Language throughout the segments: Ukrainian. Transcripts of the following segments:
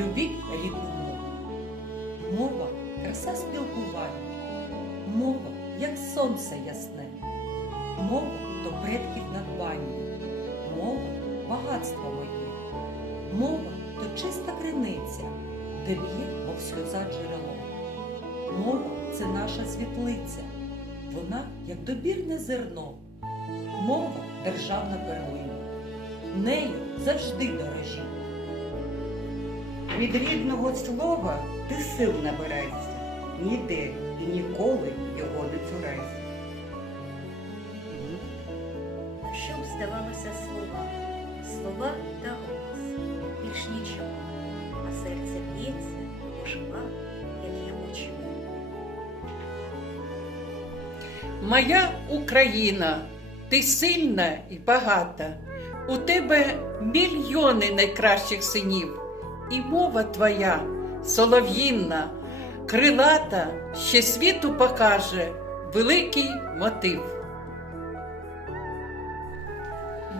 любіть рідну мову. Мова краса спілкування. Мова, як сонце ясне. Мова то предків надбання. Мова багатство моє. Мова то чиста криниця, де б'є, мов сльоза джерело. Мова це наша світлиця. Вона як добірне зерно. Мова державна перлина. Нею завжди дорожіть. Від рідного слова ти сил набирайся, ніде і ніколи його не цурайся. А що б здавалося слова? Слова та голос, більш нічого, а серце б'ється, жива, як їх почує. Моя Україна, ти сильна і багата. У тебе мільйони найкращих синів, і мова твоя солов'їнна, крилата, ще світу покаже великий мотив.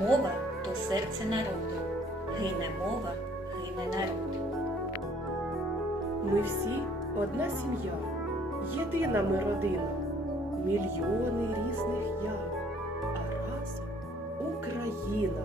Мова то серце народу, гине мова, гине народ. Ми всі одна сім'я, єдина ми родина, мільйони різних я, а разом Україна